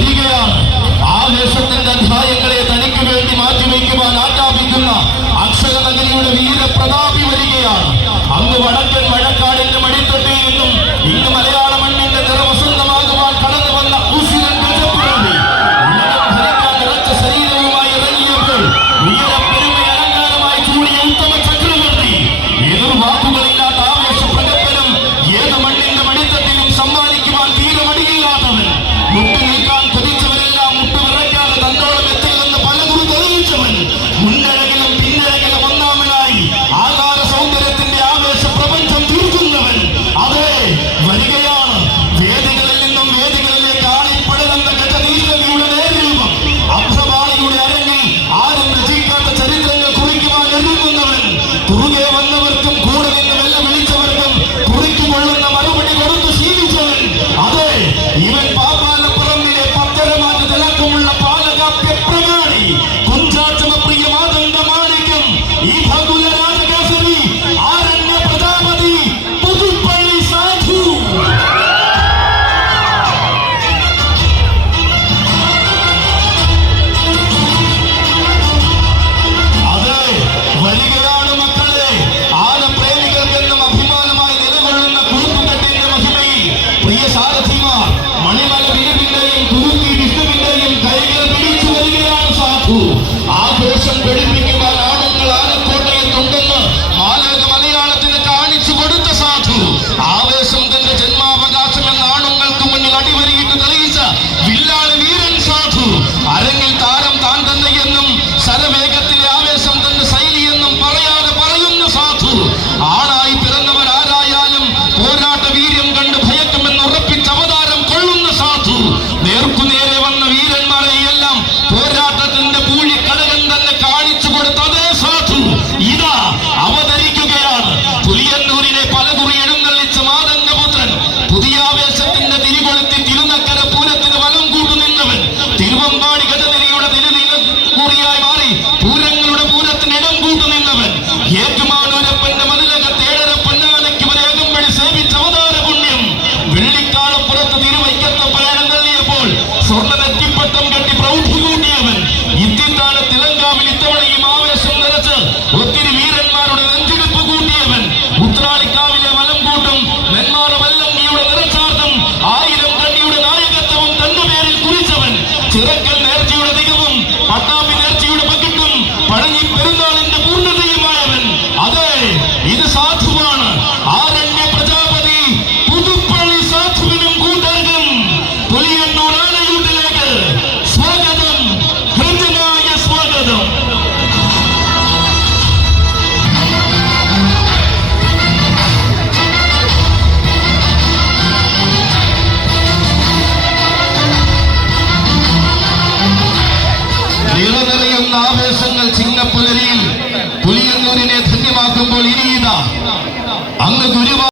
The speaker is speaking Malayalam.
വരികയാണ്. ആവേശത്തിന്റെ അധ്യായങ്ങളെ തനിക്ക് വേണ്ടി മാറ്റിവെക്കുവാൻ ആജ്ഞാപിക്കുന്ന അക്ഷര നഗരിയുടെ വീരപ്രതാപി വരികയാണ്. അങ്ങ് വടക്കൻ മഴക്കാടിന്റെ മടിത്തട്ടിൽ നിന്നും ഇന്ന് മലയാള മണ്ണിന്റെ നിറവസന്തമാകുവാൻ കടന്നു വന്ന ഉസിരൻ ഗജപ്പുറവി ഭരിക്കാൻ നിറച്ച ശരീരവുമായി ഇറങ്ങിയപ്പോൾ വീരപ്പെരുമ അലങ്കാരമായി ചൂടിയ ഉത്തമ ചക്രവർത്തി ഏതൊരു വാക്കുകളില്ലാത്ത ആവേശ പ്രകമ്പനം ഏത് മണ്ണിന്റെ മടിത്തട്ടിലും സമ്മാനിക്കുവാൻ തീരെ മടിയില്ലാത്തവൻ മുട്ടു നിൽക്കാൻ കൊതിച്ചവരെല്ലാം മുട്ടുവിറയ്ക്കാതെ തന്നോളം എത്തില്ലെന്ന് പലകുറി തെളിയിച്ചവൻ മുന്നഴകിലും പിന്നഴകിലും ഒന്നാമനായി ആകാര സൗന്ദര്യത്തിന്റെ ആവേശ പ്രപഞ്ചം തീർക്കുന്നവൻ അതെ വരികയാണ്. വേദികളിൽ നിന്നും വേദികളിലേക്ക് ആളിപ്പടരുന്ന ഗജനീശ്വരിയുടെ നേരൂപം അഭ്രവാളിയുടെ അരങ്ങിൽ ആരും രചിക്കാത്ത ചരിത്രങ്ങൾ കുറിക്കുവാൻ ഒരുങ്ങുന്നവൻ കുറുകെ വന്നവർക്കും കൂടെ നിന്ന് വെല്ലുവിളിച്ചവർക്കും കുറിക്കുകൊള്ളുന്ന മറുപടി കൊടുത്തു ശീലിച്ചവൻ അതെ ഇവൻ പാപ്പാലപ്പുറമിലെ പത്തരമാറ്റ തിളക്കമുള്ള പാലകാപ്യ പ്രമാണി കുഞ്ചാച്ചമ പ്രിയ മാതണ്ട മാണിക്യം ഈ ഭഗുല രാജകേസരി ആരണ്യ പ്രജാപതി പുതുപ്പള്ളി സാധു. അതെ വരികയാണ് മക്കളെ. ആനപ്രേമികൾക്കെന്നും അഭിമാനമായി നിലകൊള്ളുന്ന കൂട്ടുകെട്ടിന്റെ മഹിമയിൽ പ്രിയ സാരഥിമാർ മണിമല വിനുവിന്റെയും കുറുക്കി വിഷ്ണുവിന്റെയും കൈകൾ പിടിച്ചു വരികയാണ് സാധു. ആഘോഷം ഘടിപ്പിക്കുവാൻ ആണുങ്ങൾ ആനക്കോട്ടയത്തുണ്ടെന്ന് മാലോക മലയാളത്തിന് കാണിച്ചു കൊടുത്ത സാധു ആവേശം തന്റെ ജന്മാവകാശമെന്ന ആണുങ്ങൾക്ക് മുന്നിൽ അടിവരിയിട്ട് തെളിയിച്ച വില്ലാളി വീരൻ സാധു അരങ്ങിൽ താരം താൻ തന്നെയെന്നും ശരവേഗത്തിലെ ആവേശം തന്റെ ശൈലിയെന്നും പറയാതെ പറയുന്ന സാധു ആണായി പിറന്നവർ ആരായാലും പോരാട്ട വീര്യം കണ്ട് ഭയക്കുമെന്ന് ഉറപ്പിച്ച അവതാരം കൊള്ളുന്ന സാധു നേർക്കുനേരെ വന്ന വീരന്മാരെയെല്ലാം പോരാട്ടത്തിന്റെ പൂഴി കടകൻ തന്നെ കാണിച്ചു കൊടുത്ത അതേ സാധു ഇതാ അവതരിക്കുകയാണ്. പുലിയന്നൂരിനെ പലകുറി എഴുന്നള്ളിച്ച മാതംഗപുത്രൻ പുതിയ ആവേശത്തിന്റെ തിരികൊളുത്തി തിരുനക്കര പൂരത്തിന് വലം കൂട്ടുനിന്നവൻ തിരുവമ്പാടി ഗജനിരയുടെ തിരുനിലകുറിയായി മാറി പൂരങ്ങളുടെ പൂരത്തിന് ഇടം കൂട്ടുനിന്നവൻ ഏറ്റുമാനൂരപ്പന്റെ മതിലകത്ത് ഏഴര പൊന്നാനയ്ക്ക് വരെ അകമ്പടി സേവിച്ച അവതാര പുണ്യം വെള്ളിക്കാളപ്പുറത്ത് തിരുവൈക്കത്തപ്പൻ എഴുന്നള്ളിയപ്പോൾ സ്വർണ്ണ നെറ്റിപ്പട്ടം കെട്ടി പ്രൗഢി കൂട്ടിയവൻ ഇത്തിത്താന തിലങ്കാവിൽ ഇത്തവണയും ആവേശം നിറച്ച് ഒത്തിരി വീരന്മാരുടെ നെഞ്ചെടുപ്പ് കൂട്ടിയവൻ ഉത്രാളിക്കാവിലെ വലം കൂട്ടും നെന്മാറ വല്ലങ്ങിയുടെ നിറച്ചാർത്തം 1000 കണ്ണിയുടെ നായകത്വവും തന്റെ പേരിൽ കുറിച്ചവൻ ചിറക്കൽ നേർച്ചയുടെ തികവും പട്ടാമ്പി നേർച്ചയുടെ പകിട്ടും പഴഞ്ഞി പെരുന്നാളിന്റെ പൂർണ്ണതയുമായവൻ അതെ ഇത് സാധുവാണ്. ആരണ്യ പ്രജാപതി പുതുപ്പള്ളി സാധുവിനും കൂട്ടർക്കും പുലിയന്നൂർ ആനയൂട്ടിലേക്ക് സ്വാഗതം, ഹൃദ്യമായ സ്വാഗതം. നിറനിറയുന്ന ആവേശങ്ങൾ ചിങ്ങപ്പുലരിയിൽ പുലിയന്നൂരിനെ ധന്യമാക്കുമ്പോൾ ഇനിയിതാ അങ്ങ് ഗുരുവായൂർ